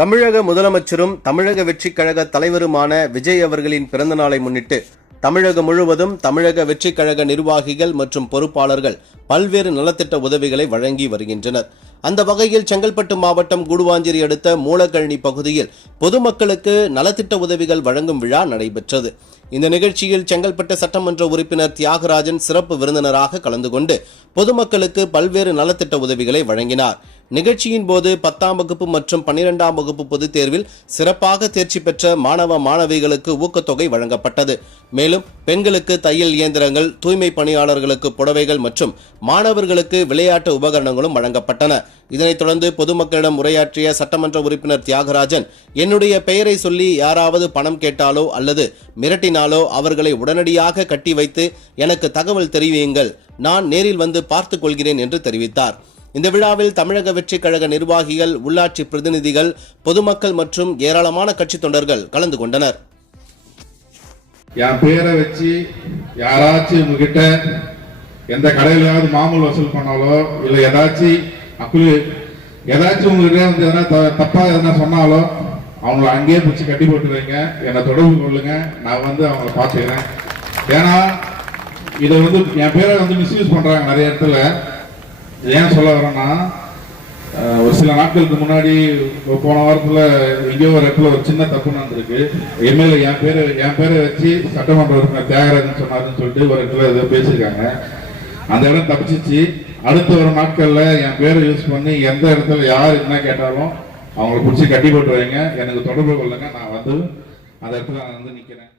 தமிழக முதலமைச்சரும் தமிழக வெற்றிக் கழக தலைவருமான விஜய் அவர்களின் பிறந்த நாளை முன்னிட்டு தமிழகம் முழுவதும் தமிழக வெற்றிக் கழக நிர்வாகிகள் மற்றும் பொறுப்பாளர்கள் பல்வேறு நலத்திட்ட உதவிகளை வழங்கி வருகின்றனர். அந்த வகையில் செங்கல்பட்டு மாவட்டம் கூடுவாஞ்சேரி அடுத்த மூலக்கழனி பகுதியில் பொதுமக்களுக்கு நலத்திட்ட உதவிகள் வழங்கும் விழா நடைபெற்றது. இந்த நிகழ்ச்சியில் செங்கல்பட்டு சட்டமன்ற உறுப்பினர் தியாகராஜன் சிறப்பு விருந்தினராக கலந்து கொண்டு பொதுமக்களுக்கு பல்வேறு நலத்திட்ட உதவிகளை வழங்கினார். நிகழ்ச்சியின் போது 10ஆம் வகுப்பு மற்றும் 12ஆம் வகுப்பு பொதுத் தேர்வில் சிறப்பாக தேர்ச்சி பெற்ற மாணவ மாணவிகளுக்கு ஊக்கத்தொகை வழங்கப்பட்டது. மேலும் பெண்களுக்கு தையல் இயந்திரங்கள், தூய்மை பணியாளர்களுக்கு புடவைகள் மற்றும் மாணவர்களுக்கு விளையாட்டு உபகரணங்களும் வழங்கப்பட்டன. இதனைத் தொடர்ந்து பொதுமக்களிடம் உரையாற்றிய சட்டமன்ற உறுப்பினர் தியாகராஜன், என்னுடைய பெயரை சொல்லி யாராவது பணம் கேட்டாலோ அல்லது மிரட்டினாலோ அவர்களை உடனடியாக கட்டி வைத்து எனக்கு தகவல் தெரிவியுங்கள், நான் நேரில் வந்து பார்த்துக் கொள்கிறேன் என்று தெரிவித்தார். இந்த விழாவில் தமிழக வெற்றிக் கழக நிர்வாகிகள், உள்ளாட்சி பிரதிநிதிகள், பொதுமக்கள் மற்றும் ஏராளமான கட்சி தொண்டர்கள் கலந்து கொண்டனர். என் பேரை வச்சு யாராச்சும் உங்ககிட்ட எந்த கடையிலாவது மாமூல் வசூல் பண்ணாலோ இல்ல ஏதாச்சும் உங்ககிட்ட வந்து எதனா தப்பா எதனா சொன்னாலோ அவங்கள அங்கேயே பிடிச்சி கட்டி போட்டு வைங்க, என்னை தொடர்பு கொள்ளுங்க, நான் வந்து அவங்கள பார்த்துக்கிறேன். ஏன்னா இதை வந்து என் பேரை வந்து மிஸ்யூஸ் பண்றாங்க நிறைய இடத்துல. ஏன் சொல்ல வரேன்னா, ஒரு சில நாட்களுக்கு முன்னாடி போன வாரத்தில் எங்கேயோ ஒரு இடத்துல ஒரு சின்ன தப்பு நடந்திருக்கு. எம்எல்ஏ என் பேரை வச்சு சட்டமன்ற உறுப்பினர் தியாகராஜன் சொன்னாருன்னு சொல்லிட்டு ஒரு இடத்துல ஏதோ பேசியிருக்காங்க. அந்த இடம் தப்பிச்சிச்சு. அடுத்த ஒரு நாட்களில் என் பேரை யூஸ் பண்ணி எந்த இடத்துல யார் என்ன கேட்டாலும் அவங்களை பிடிச்சி கட்டி போட்டு வைங்க, எனக்கு தொடர்பு கொள்ளுங்க, நான் வந்து அந்த இடத்துல நான் வந்து நிற்கிறேன்.